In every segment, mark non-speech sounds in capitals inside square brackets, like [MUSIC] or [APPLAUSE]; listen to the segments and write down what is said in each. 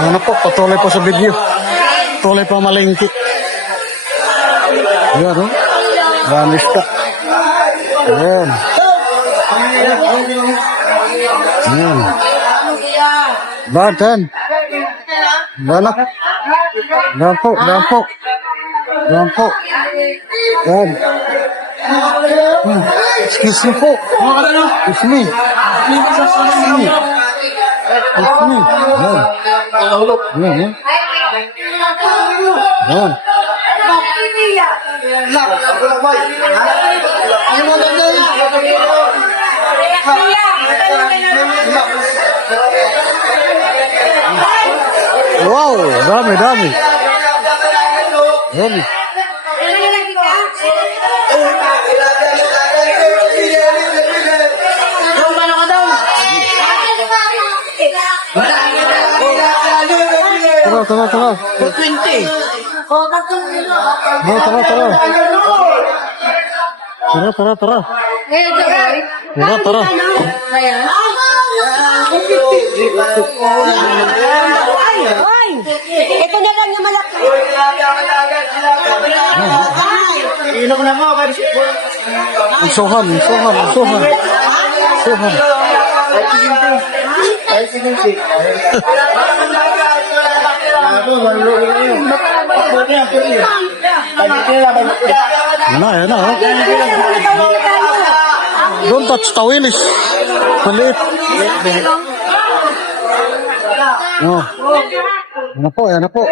Ano po, patuloy po sa video. Tuloy po malingki. Ayan, oh. Gamis ka. Ayan. Ayan. Batan. Banak. Ayan po, ayan po. Ayan. Hmm. Excuse me po. Excuse me. Excuse me. Excuse me. Ayan. Ayan, ayan. Ayan. Lak, aku ya. Wow, dami, dami. Dami. Tengok, tengok, tengok. 20. Oh, tara, tara. Tara, tara, tara. Tara, tara. Ito na lang yung malaki. Inom na mo. Isuhan, isuhan, isuhan. Isuhan. Ay, sinusik. Ay, sinusik. [LAUGHS] Ay, sinusik. Yan na, yan na. oh. Don't touch tawilis. Maliit. Oh. Yan na po, na po.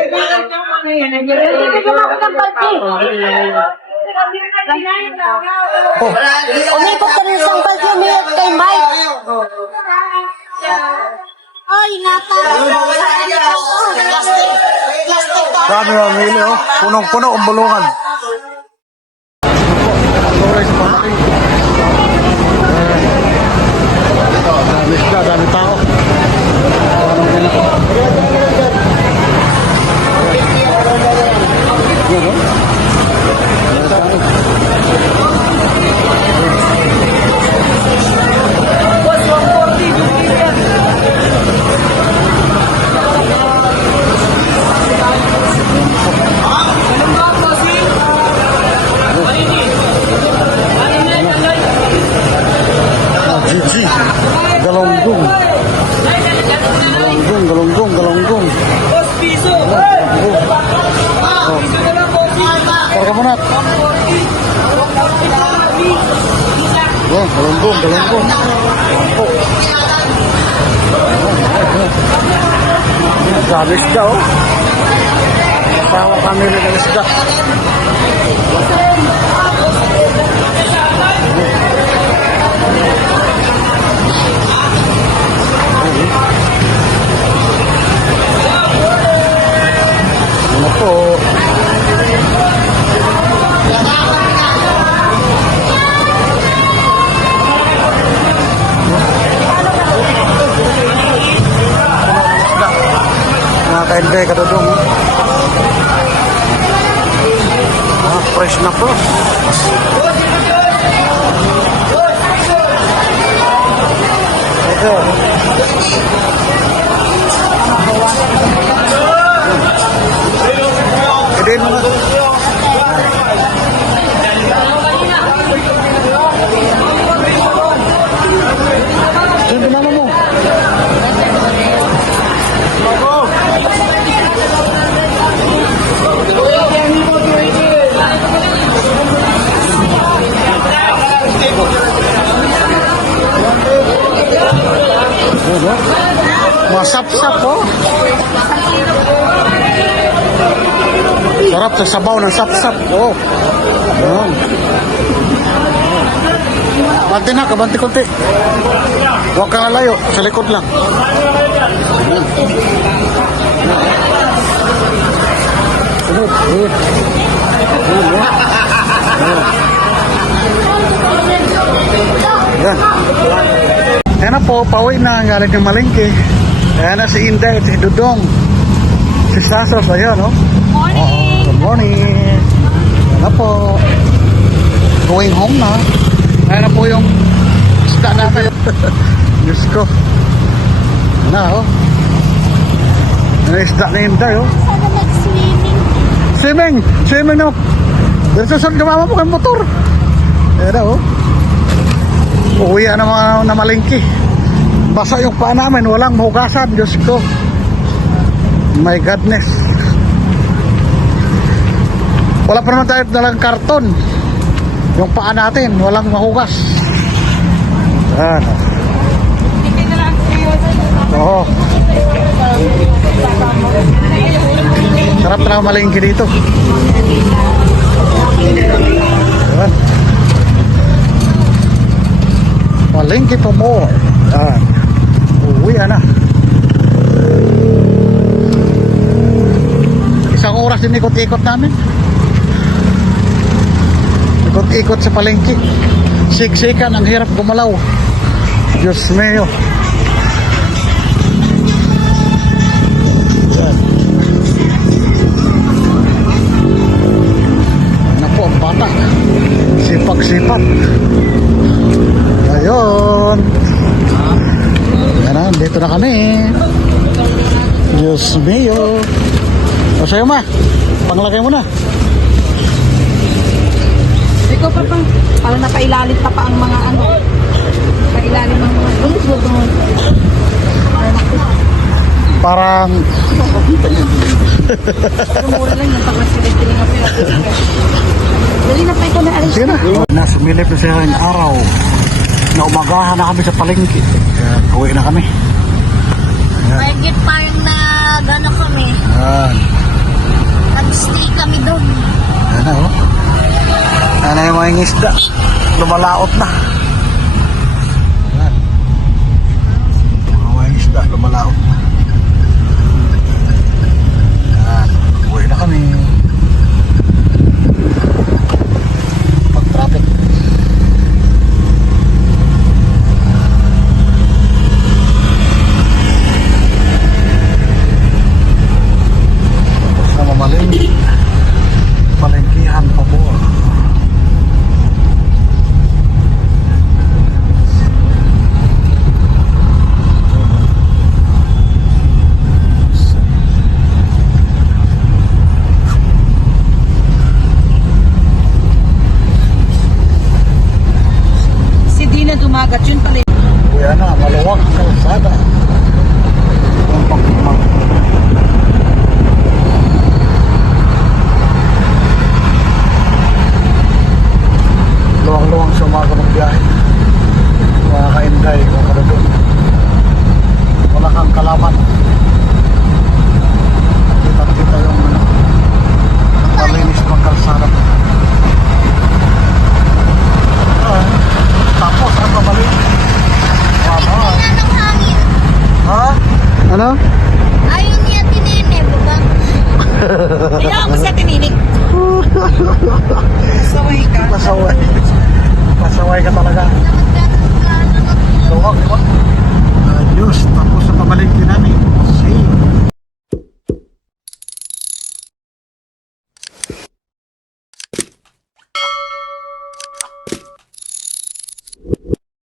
Oh, Umipot ka rin isang balde, umiyot kay Mike. Ay, nata. Plastic. Plastic dami ang mili, oh. Punong-puno ang bulungan. Sa pamating. Galonggong. Galonggong, galonggong, galonggong. Oh. Karga mo na. Oh, galonggong, galonggong. Oh. Dami isda, oh. Tawa kami ng isda. Ano fresh na po. Ito. Pwede naman. Oh, Masap-sap po. Oh. Sarap sa sabaw ng sap-sap po. Oh. Ayan. Bante na, kabanti konti. Huwag ka nalayo, sa likod lang. Ayan. Sunod, sunod. Ayan. Ayan na po, pauwi na galing ng malingki. Ayan na si Inday at si Dudong. Si Sasos, ayan oh. Morning! Good morning. Ayan na po. Going home na. Ayan na po yung isda natin. [LAUGHS] Diyos ko. Ayan na oh. Ayan na isda ni Inday oh. Sana nag-swimming. Swimming! Swimming na. Dito sa gumama po kayong motor. Ayan na oh. Uwi na mga na malingki. Basa yung paa namin. Walang mahugasan. Diyos ko. My goodness. Wala pa naman tayo dalang karton. Yung paa natin. Walang mahugas. Ayan. Oo. Sarap na malingki dito. Ayan. Malingki for more. Ayan. Uwi na. Isang oras din ikot-ikot namin. Ikot-ikot sa palengke. Siksikan, ang hirap gumalaw. Diyos. Ano po ang bata? Sipag-sipag. Ayun. Dito na kami. Diyos mio. O sa'yo ma, panglagay mo na. Ikaw pa pang, parang napailalim pa pa ang mga ano. Napailalim ang mga gulis mo doon. Parang, lang yung pag sila nga pera. Dali na pa ikaw na alis. sige na. Nasumilip na siya ng araw. Na umagahan na kami sa palengke. Kaya uwi na kami. Mahigit pa yung na gano'n kami. Yan. Nag-stay kami doon. Na oh. Na yung mga isda. Lumalaot na. Yan. Mga mga isda, lumalaot na.